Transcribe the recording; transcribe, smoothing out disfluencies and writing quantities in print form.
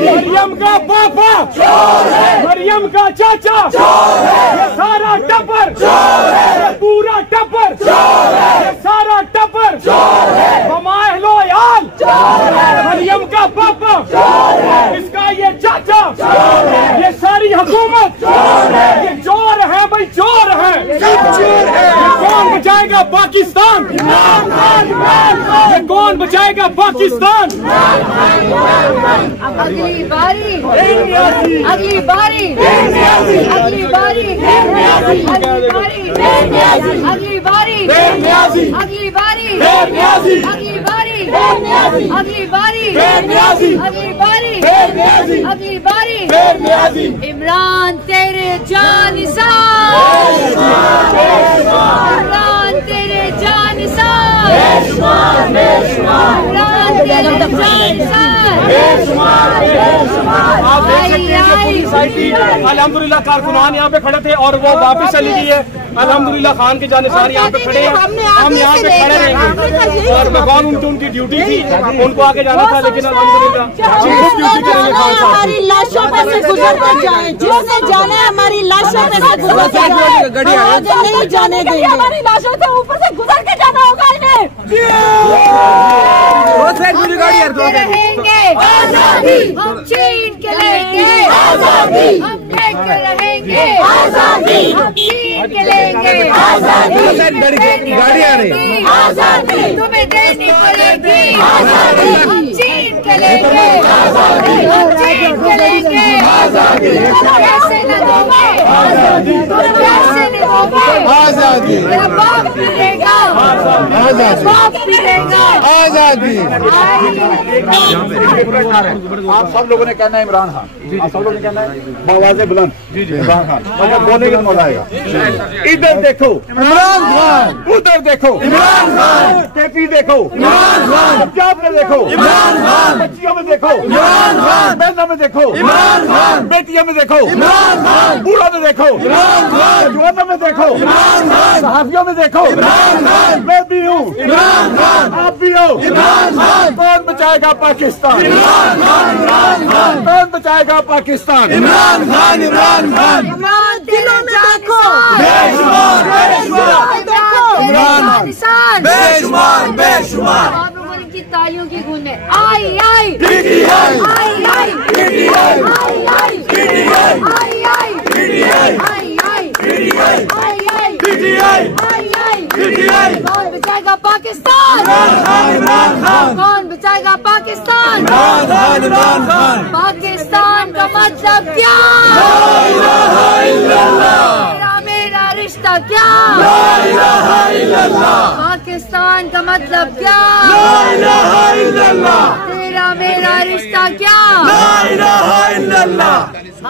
مریم کا پاپا مریم کا چاچا یہ سارا ٹپر یہ پورا ٹپر یہ سارا ٹپر ہمائے لویال مریم کا پاپا اس کا یہ چاچا یہ ساری حکومت یہ چور ہے بھائی چور ہے کون بچائے گا پاکستان یہ کون بچائے گا پاکستان اگلی باری اگلی باری اگلی باری اگلی باری اگلی باری اگلی باری اگلی باری اگلی باری اگلی باری اگلی باری عمران تیرے جانثار عمران تیرے جانثار عمران تیرے جانثار آپ دیکھ سکتے ہیں کہ پوری سوسائٹی الحمدللہ کارکنان یہاں پہ کھڑے تھے اور وہ واپس چلی گئی ہے الحمدللہ خان کے جانثار یہاں پہ کھڑے ہیں ہم یہاں پہ کھڑے رہیں گے اور بغور ان کی ڈیوٹی تھی ان کو آگے جانا تھا لیکن الحمدللہ خوب ڈیوٹی کریں گے خان صاحب ہماری لاشوں پہ سے گزرتے جائیں جیسے جانے ہماری لاشوں پہ سے گزرتے جائیں آگے نہیں جانے دیں گے ہماری لاشوں سے اوپر سے گزر کے جانا ہوگا انہیں رہیں گے آزادی ہم چھین کے لیں گے آزادی ہم لے کے رہیں گے آزادی ہم چھین کے لیں گے آزادی گاڑی آ رہی آزادی تمہیں دینی پڑے گی آزادی ہم چھین کے لیں گے آزادی ہم چھین کے لیں گے آزادی کیسے نہ دو گے آزادی کیسے نہ دو گے آزادی میرا باپ پیڑے گا میرا باپ پیڑے گا آزادی آپ سب لوگوں نے کہنا ہے عمران خان آپ سب لوگوں نے کہنا ہے بآواز بلند عمران خان اگر بولنے کا مولا آئے گا ادھر دیکھو عمران خان ادھر دیکھو عمران خان کے پی دیکھو عمران خان پنجاب میں دیکھو عمران خان بچیوں میں دیکھو عمران خان بہنوں میں دیکھو عمران خان بیٹیوں میں دیکھو عمران خان بوڑھوں میں دیکھو عمران خان جوانوں میں دیکھو عمران خان صحافیوں میں دیکھو عمران خان میں بھی ہوں عمران خان آپ بھی ہو عمران خان کون بچائے گا پاکستان عمران خان عمران خان کون بچائے گا پاکستان عمران خان عمران خان عمران دلوں میں دیکھو بے شمار بے شمار عمران بے شمار بے شمار آپ لوگوں نے کی تالیوں کی گونج میں آئی آئی پی ٹی آئی آئی آئی پی ٹی آئی آئی آئی پی ٹی آئی آئی آئی پی ٹی آئی آئی آئی پی ٹی آئی آئی آئی پی ٹی آئی آئی آئی پی ٹی آئی کون بچائے گا پاکستان عمران خان کون بچائے گا پاکستان عمران خان عمران خان پاکستان کا مطلب کیا لا الہ الا اللہ تیرا میرا رشتہ کیا لا الہ الا اللہ پاکستان کا مطلب کیا لا الہ الا اللہ تیرا میرا رشتہ کیا لا الہ الا اللہ